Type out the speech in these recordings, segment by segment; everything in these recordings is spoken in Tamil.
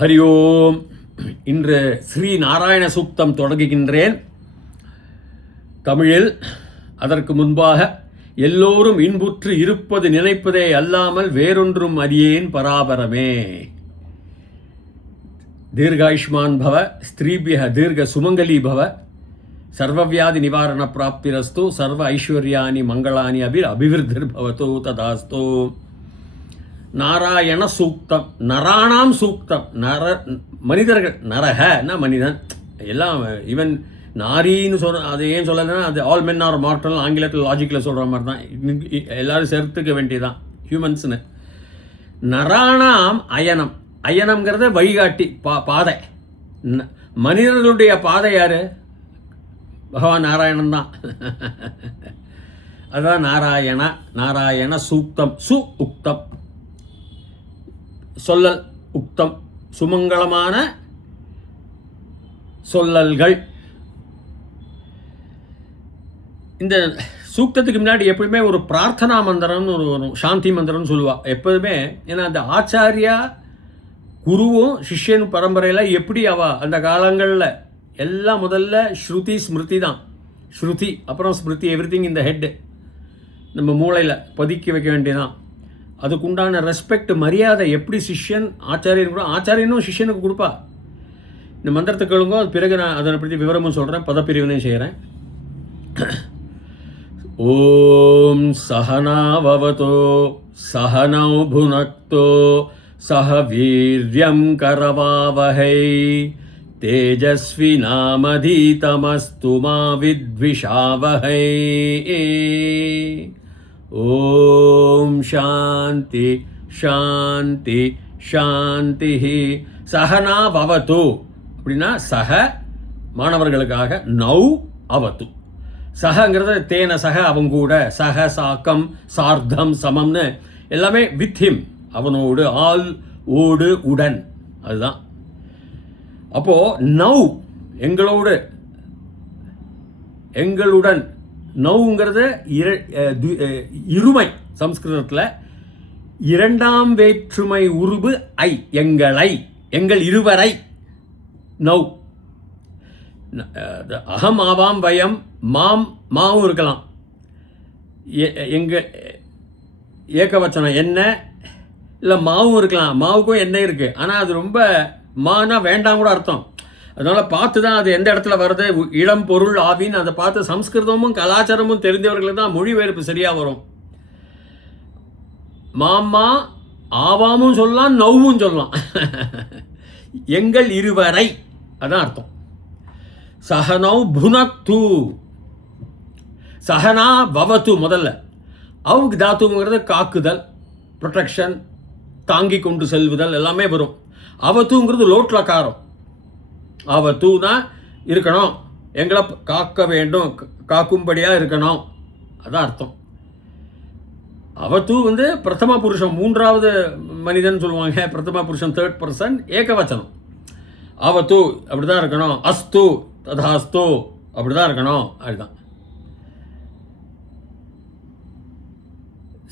ஹரி ஓம். இன்று ஸ்ரீ நாராயண சூக்தம் தொடங்குகின்றேன் தமிழில். அதற்கு முன்பாக எல்லோரும் இன்புற்று இருப்பது நினைப்பதே அல்லாமல் வேறொன்றும் அறியேன் பராபரமே. தீர்காயுஷ்மான் பவ, ஸ்திரீபிய தீர்க சுமங்கலி பவ, சர்வவியாதி நிவாரண பிராப்திரஸ்து, சர்வ ஐஸ்வர்யானி மங்களானி அபிவிருத்திர் பவதோ ததாஸ்து. நாராயண சூக்தம், நராணாம் சூக்தம். மனிதர்கள், நரகன்னா மனிதன், எல்லாம் ஈவன் நாரின்னு சொல்ற, அது ஏன் சொல்லலைன்னா அது ஆல் மென் ஆர் மார்டல், ஆங்கிலத்தில் லாஜிக்கில் சொல்கிற மாதிரி தான், எல்லாரும் சேர்த்துக்க வேண்டியதான் ஹியூமன்ஸ்னு. நராணாம் அயனம், அயனம்ங்கிறத வழிகாட்டி பாதை. மனிதர்களுடைய பாதை யாரு? பகவான் நாராயணன் தான். அதுதான் நாராயண சூக்தம். உக்தம் சொல்லல், உக்தம் சுமங்கலமான சொல்லல்கள். இந்த சூக்தத்துக்கு முன்னாடி எப்பவுமே ஒரு பிரார்த்தனா மந்திரம்னு ஒரு சாந்தி மந்திரம்னு சொல்லுவா எப்போதுமே. ஏன்னா அந்த ஆச்சாரியா குருவும் சிஷ்யன் பரம்பரையில் எப்படி அந்த காலங்களில் எல்லாம் முதல்ல ஸ்ருதி ஸ்மிருதி தான். ஸ்ருதி அப்புறம் ஸ்மிருதி, எவ்ரி திங் இந்த ஹெட்டு, நம்ம மூளையில் பதுக்கி வைக்க வேண்டியதான். அதுக்குண்டான ரெஸ்பெக்ட், மரியாதை எப்படி சிஷ்யன் ஆச்சாரியன் கூட, ஆச்சாரியனும் சிஷ்யனுக்கு கொடுப்பா. இந்த மந்திரத்தை கேளுங்கோ, அது பிறகு நான் அதனை பற்றி விவரமும் சொல்கிறேன், பதப்பிரிவினையும் செய்கிறேன். ஓம் சஹனாவவதோ சஹனௌ புனக்தோ சஹ வீர்யம் கரவாவஹை தேஜஸ்வினாமதீதமஸ்து மா வித்விஷாவஹை. ஓம் சாந்தி சாந்தி சாந்தி. சஹனா பவது அப்படின்னா சக மாணவர்களுக்காக, நௌ அவது. சகங்கிறது தேன சக, அவங்க கூட, சக சாக்கம் சார்த்தம் சமம்னு எல்லாமே வித் ஹிம், அவனோடு, ஆல் ஓடு உடன், அதுதான். அப்போ நௌ எங்களோடு, எங்களுடன். நௌங்கிறது இருமை. சம்ஸ்கிருதத்தில் இரண்டாம் வேற்றுமை உருபு ஐ, எங்களை, எங்கள் இருவரை. நௌ அகம் ஆவாம் வயம், மாம் மாவும் இருக்கலாம். எங்க ஏகவச்சனம் என்ன, இல்லை மாவும் இருக்கலாம், மாவுக்கும் என்ன இருக்குது. ஆனால் அது ரொம்ப மானா வேண்டாம் கூட அர்த்தம். அதனால் பார்த்து தான் அது எந்த இடத்துல வருது, இளம் பொருள் ஆவின்னு அதை பார்த்து சம்ஸ்கிருதமும் கலாச்சாரமும் தெரிந்தவர்களுக்கு தான் மொழிபெயர்ப்பு சரியாக வரும். மாமா ஆவாமும் சொல்லலாம், நவ்வும் சொல்லலாம். எங்கள் இருவரை, அதான் அர்த்தம். சஹனௌ புனக்து, சஹனா பவது முதல்ல. அவுக்கு தாத்துங்கிறது காக்குதல், ப்ரொடெக்ஷன், தாங்கி கொண்டு செல்வுதல் எல்லாமே வரும். அவத்துங்கிறது லோட்லக்காரம். அவத்துனா இருக்கணும், எங்களை காக்க வேண்டும், காக்கும்படியாக இருக்கணும், அதான் அர்த்தம். அவத்து பிரதம புருஷன், மூன்றாவது மனிதன் சொல்லுவாங்க. பிரதம புருஷன் தேர்ட் பர்சன், ஏகவச்சனம். அவத்து அப்படிதான் இருக்கணும். அஸ்து ததாஸ்து அப்படிதான் இருக்கணும், அதுதான்.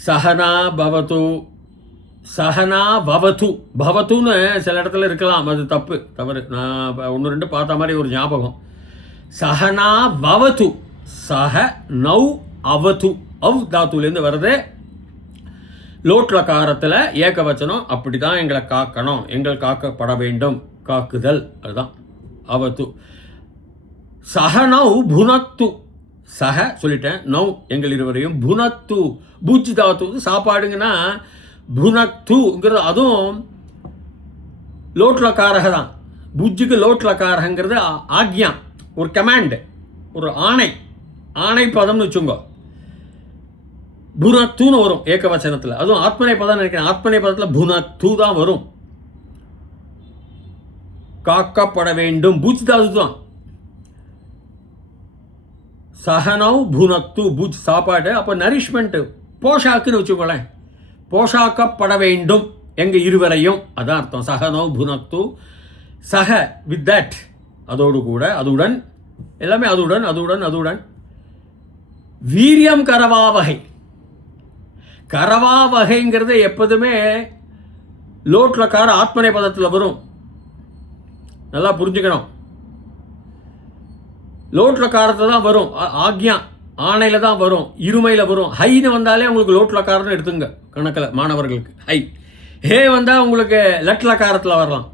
சஹனா பவது, சஹனா பவது. பவத்துன்னு சில இடத்துல இருக்கலாம், அது தவறு. நான் ஒன்று ரெண்டு பார்த்த மாதிரி ஒரு ஞாபகம். சஹனா பவது, சஹ நௌ அவது. அவ் தாத்துலேருந்து வருது. லோட்லகாரத்தில் ஏகவச்சனம். அப்படி தான் எங்களை காக்கணும், எங்கள் காக்கப்பட வேண்டும், காக்குதல், அதுதான் அவது. சஹனௌ புனக்து, சஹ சொல்லிட்டேன், நௌ எங்கள் இருவரையும், புனக்து பூஜ் தாத்து சாப்பாடுங்கன்னா புனக்துங்கிறது அதுவும் லோட்லக்காரக தான். புஜ்ஜுக்கு லோட்லக்காரங்கிறது ஆக்யா, ஒரு கமாண்ட், ஒரு ஆணை, ஆணை பதம்னு வச்சுங்க. புனக்துன்னு வரும் ஏகவச்சனத்தில். அதுவும் ஆத்மனை பதம் நினைக்கிறேன், ஆத்மனை பதத்தில் புனக்து தான் வரும். காக்கப்பட வேண்டும், பூஜ் தாத்து தான். சஹனௌ புனக்து, பூஜ் சாப்பாடு. அப்போ நரிஷ்மெண்ட், போஷாக்குன்னு வச்சுக்கோங்களேன். போஷாக்கப்பட வேண்டும் எங்கள் இருவரையும், அதான் அர்த்தம். சஹனௌ புனக்து, சஹ வித் தட், அதோடு கூட, அதுடன், எல்லாமே அதுடன் அதுடன் அதுடன். வீரியம் கரவாவகை. கரவாவகைங்கிறது எப்போதுமே லோட்லக்கார ஆத்மனை பதத்தில் வரும். நல்லா புரிஞ்சுக்கணும். லோட் லகாரத்தை தான் வரும். ஆக்ஞா ஆணையில் தான் வரும், இருமையில் வரும். ஹைன்னு வந்தாலே உங்களுக்கு லோட் லகாரம்னு எடுத்துங்க கணக்கில் மாணவர்களுக்கு. ஹை ஹே வந்தால் உங்களுக்கு லட் லகாரத்தில் வரலாம்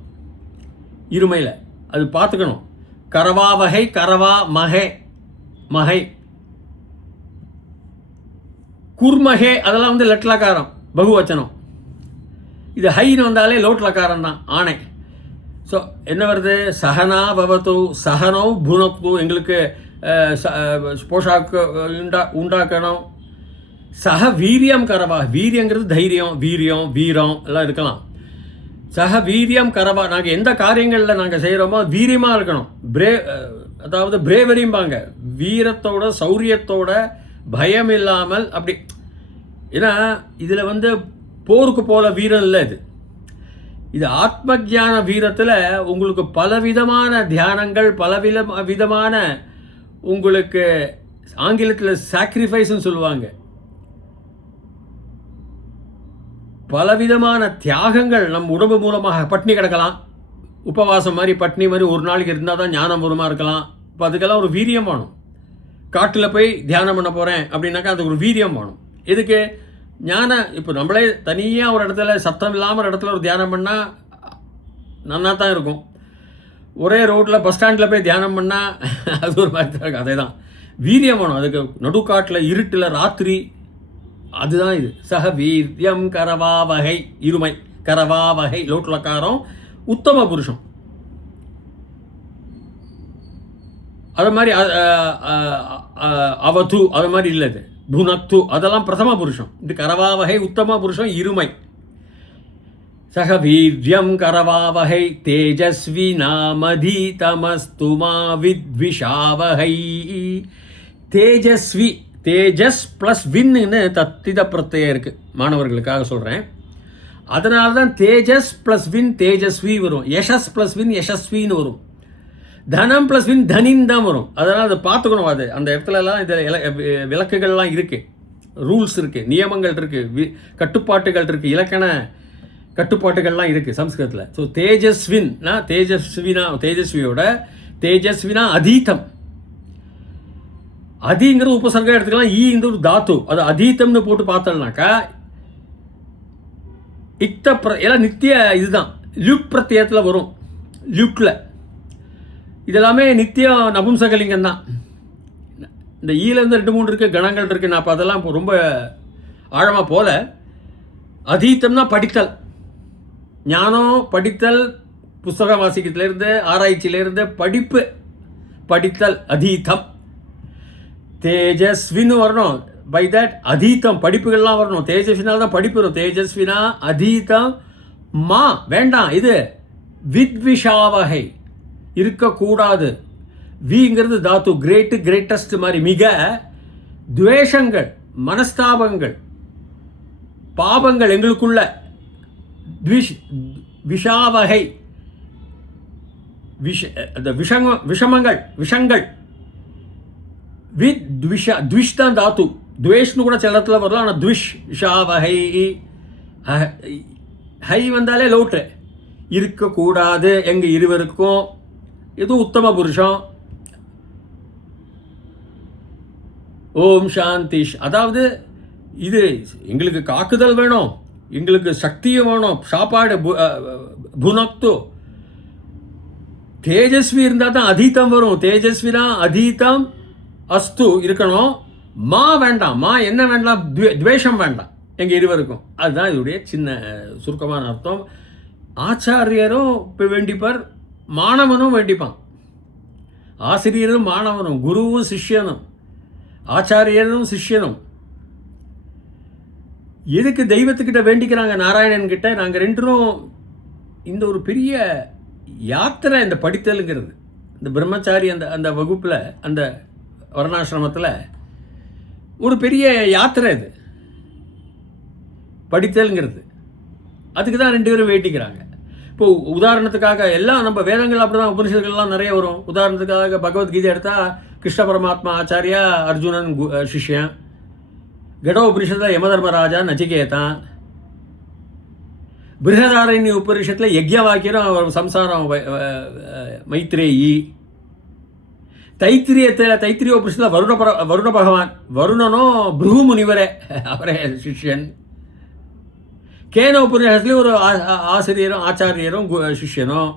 இருமையில். அது பார்த்துக்கணும். கரவா வகை, கரவா மகை, மகை, குர்மகே அதெல்லாம் வந்து லட் லகாரம் பகுவச்சனம். இது ஹைன்னு வந்தாலே லோட் லகாரம் தான் ஆணை. ஸோ என்ன வருது? சஹனா பவத்து, சஹனோ புனக்து, எங்களுக்கு போஷாக்கு உண்டாக்கணும். சஹ வீரியம் கரவா, வீரியங்கிறது தைரியம், வீரியம், வீரம் எல்லாம் இருக்கலாம். சஹ வீரியம் கரவா, நாங்கள் எந்த காரியங்களில் நாங்கள் செய்கிறோமோ வீரியமாக இருக்கணும். அதாவது பிரேவரிம்பாங்க, வீரத்தோட சௌரியத்தோட பயம் இல்லாமல் அப்படி. ஏன்னா இதில் வந்து போருக்கு போல வீரம் இல்லை. இது ஆத்ம ஜான வீரத்தில் உங்களுக்கு பலவிதமான தியானங்கள், விதமான உங்களுக்கு ஆங்கிலத்தில் சாக்ரிஃபைஸ்ன்னு சொல்லுவாங்க, பலவிதமான தியாகங்கள் நம் உடம்பு மூலமாக. பட்னி கிடக்கலாம், உபவாசம் மாதிரி பட்னி மாதிரி ஒரு நாளைக்கு இருந்தால் தான் ஞானம் வருமா இருக்கலாம். இப்போ அதுக்கெல்லாம் ஒரு வீரியம் வேணும். காட்டில் போய் தியானம் பண்ண போகிறேன் அப்படின்னாக்கா அதுக்கு ஒரு வீரியம் வேணும். எதுக்கு? ஞானம். இப்போ நம்மளே தனியாக ஒரு இடத்துல சத்தம் இல்லாமல் ஒரு இடத்துல ஒரு தியானம் பண்ணால் நன்னா தான் இருக்கும். ஒரே ரோட்டில் பஸ் ஸ்டாண்டில் போய் தியானம் பண்ணால் அது ஒரு மாதிரி தான் இருக்கும். அதே தான் வீரியம் வேணும். அதுக்கு நடுக்காட்டில் இருட்டில் ராத்திரி, அதுதான் இது. சக வீரியம் கரவா வகை, இருமை கரவா வகை லோட்லக்காரம் உத்தம புருஷம். அது மாதிரி அவது அது மாதிரி இல்லை. இது புனத்து அதெல்லாம் பிரதம புருஷம். இது கரவா வகை உத்தம புருஷம் இருமை. சக வீரியம் கரவா வகை தேஜஸ்வி நாமதி தமஸ்து மா வித்விஷாவகை. தேஜஸ்வி, தேஜஸ் ப்ளஸ் வின்னு தத்தித பிரத்யம் இருக்குது, மாணவர்களுக்காக சொல்கிறேன். அதனால தான் தேஜஸ் ப்ளஸ் வின் தேஜஸ்வி வரும். யசஸ் ப்ளஸ் வின் யசஸ்வின்னு வரும். தனம் ப்ளஸ் வின் தனின்னு தான் வரும். அதனால் அதை பார்த்துக்கணும். அது அந்த இடத்துலலாம் இதில் விளக்குகள்லாம் இருக்குது, ரூல்ஸ் இருக்குது, நியமங்கள் இருக்குது, கட்டுப்பாட்டுகள் இருக்குது, இலக்கண கட்டுப்பாட்டுகள்லாம் இருக்குது சம்ஸ்கிருதத்தில். ஸோ தேஜஸ்வின்னா தேஜஸ்வியோட தேஜஸ்வினா அதீதம். அதிங்கிற உபசர்க்கம் எடுத்துக்கலாம். இந்த ஒரு தாத்து, அது அதீதம்னு போட்டு பார்த்தோம்னாக்கா எல்லாம் நித்திய இதுதான். லியூக் பிரத்யத்தில் வரும். லியூக்கில் இதெல்லாமே நித்தியம் நபும்சகலிங்கம் தான். இந்த ஈலேருந்து 2-3 இருக்குது, கணங்கள் இருக்குது. நான் இப்போ அதெல்லாம் ரொம்ப ஆழமாக போல. அதீத்தம்னா படித்தல், ஞானம் படித்தல், புஸ்தகம் வாசிக்கிறதுலேருந்து ஆராய்ச்சியிலேருந்து படிப்பு, படித்தல் அதீதம். தேஜஸ்வின்னு வரணும். பை தட் அதீதம் படிப்புகள்லாம் வரணும். தேஜஸ்வினால் தான் படிப்பு வரும். தேஜஸ்வினா அதீதம் மா வேண்டாம். இது வித்விஷாவகை இருக்கக்கூடாது. விங்கிறது தாத்து, கிரேட்டு கிரேட்டஸ்ட் மாதிரி. மிக துவேஷங்கள், மனஸ்தாபங்கள், பாபங்கள் எங்களுக்குள்ள விஷாவகை, விஷமங்கள், விஷங்கள். த்விஷ் தான் தாத்து. துவேஷ்னு கூட சில இடத்துல வரலாம். ஆனால் த்விஷ் விஷாவகை. ஹை வந்தாலே லோட்டு இருக்கக்கூடாது எங்கள் இருவருக்கும். இது உத்தம புருஷம். ஓம் சாந்திஷ். அதாவது இது எங்களுக்கு காக்குதல் வேணும், எங்களுக்கு சக்தியும் வேணும், சாப்பாடு புனக்து. தேஜஸ்வி இருந்தால் தான் அதீதம் வரும். தேஜஸ்வினா அதீதம் அஸ்து இருக்கணும். மா வேண்டாம். மா என்ன வேண்டாம்? துவேஷம் வேண்டாம் எங்கள் இருவருக்கும். அதுதான் இதோடைய சின்ன சுருக்கமான அர்த்தம். ஆச்சாரியரும் இப்போ வேண்டிப்பார், மாணவனும் வேண்டிப்பான். ஆசிரியரும் மாணவனும், குருவும் சிஷ்யனும், ஆச்சாரியனும் சிஷ்யனும். எதுக்கு தெய்வத்துக்கிட்ட வேண்டிக்கிறாங்க? நாராயணன் கிட்ட. நாங்கள் 2 இந்த ஒரு பெரிய யாத்திரை, இந்த படித்தலுங்கிறது. இந்த பிரம்மச்சாரி அந்த வகுப்பில், அந்த வர்ணாசிரமத்தில் ஒரு பெரிய யாத்திரை இது படித்தல்ங்கிறது. அதுக்கு தான் 2 பேரும் வேண்டிக்கிறாங்க. இப்போ உதாரணத்துக்காக எல்லாம் நம்ம வேதங்கள் அப்படி தான், உபனிஷத்துகள்லாம் நிறைய வரும். உதாரணத்துக்காக பகவத்கீதை எடுத்தால் கிருஷ்ண பரமாத்மா ஆச்சாரியா, அர்ஜுனன் சிஷ்யன். கட உபனிஷத்தில் யமதர்மராஜா, நச்சிகேதான். பிருகதாரண்ய உபனிஷத்தில் யஜ்யவாக்கியம் அவர் சம்சாரம் மைத்ரேயி. தைத்திரிய உபனிஷத்தில் வருண பகவான், வருணனும் பிருகு முனிவரே அவரே சிஷ்யன். கேன உபநிஷத்துலேயும் ஒரு ஆசிரியரும் ஆச்சாரியரும் சிஷ்யனும்.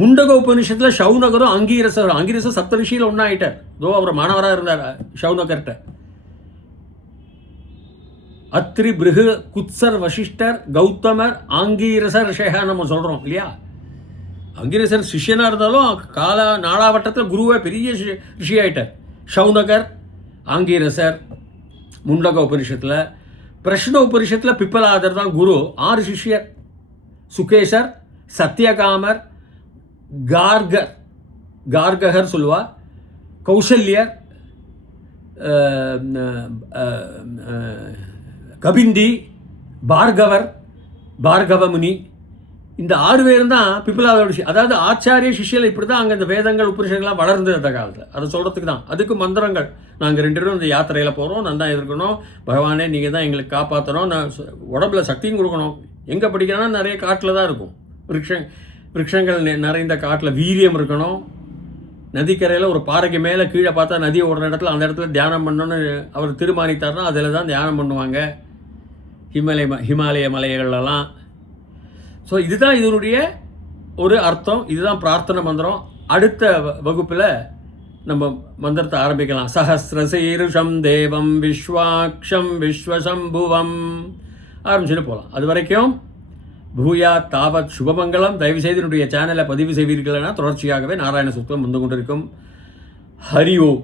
முண்டக உபநிஷத்தில் சௌனகரும் அங்கீரசரும் சப்தரிஷியில் ஒன்றாயிட்டார். தோ அவர் மாணவராக இருந்தார் சௌனகர்கிட்ட. அத்ரி, பிருகு, குத்சர், வசிஷ்டர், கௌதமர், ஆங்கீரசர் ரிஷயா நம்ம சொல்கிறோம் இல்லையா. அங்கீரசர் சிஷ்யனாக இருந்தாலும் நாளாவட்டத்தில் குருவை பெரிய ரிஷி ஆயிட்டார். சௌனகர், ஆங்கீரசர் முண்டக உபனிஷத்தில். பிரஷ்ன உபனிஷத்தில் பிப்பலாதர் தான் குரு. 6 சிஷ்யர்: சுகேசர், சத்யகாமர், கார்கர் சொல்லுவா, கௌசல்யர், கபிந்தி, பார்கவ முனி. இந்த 6 பேரும் தான் பிப்பலாதோட அதாவது ஆச்சாரிய சிஷ்யல். இப்படி தான் அங்கே இந்த வேதங்கள் உபனிஷங்கள்லாம் வளர்ந்து அந்த காலத்தில். அதை சொல்கிறதுக்கு தான். அதுக்கு மந்திரங்கள். நாங்கள் 2 பேரும் இந்த யாத்திரையில் போகிறோம், நல்லா இருக்கணும், பகவானே நீங்கள் தான் எங்களுக்கு காப்பாற்றணும், நான் உடம்புல சக்தியும் கொடுக்கணும். எங்கே படிக்கிறோன்னா நிறைய காட்டில் தான் இருக்கும். விரக்ஷங்கள் நிறைந்த காட்டில் வீரியம் இருக்கணும். நதிக்கரையில் ஒரு பாறைக்கு மேலே கீழே பார்த்தா நதி ஓடுற இடத்துல அந்த இடத்துல தியானம் பண்ணணும்னு அவர் தீர்மானித்தார்னா அதில் தான் தியானம் பண்ணுவாங்க, ஹிமாலய மலைகள்லாம். ஸோ இதுதான் இதனுடைய ஒரு அர்த்தம். இதுதான் பிரார்த்தனை மந்திரம். அடுத்த வகுப்பில் நம்ம மந்திரத்தை ஆரம்பிக்கலாம். சஹஸ்ரசீருஷம் தேவம் விஸ்வாக்ஷம் விஸ்வசம்புவம் ஆரம்பிச்சுட்டு போகலாம். அது வரைக்கும் பூயா தாவத் சுபமங்கலம். தயவுசெய்து என்னுடைய சேனலை பதிவு செய்வீர்கள்னா தொடர்ச்சியாகவே நாராயண சூக்தம் வந்து கொண்டிருக்கும். ஹரி ஓம்.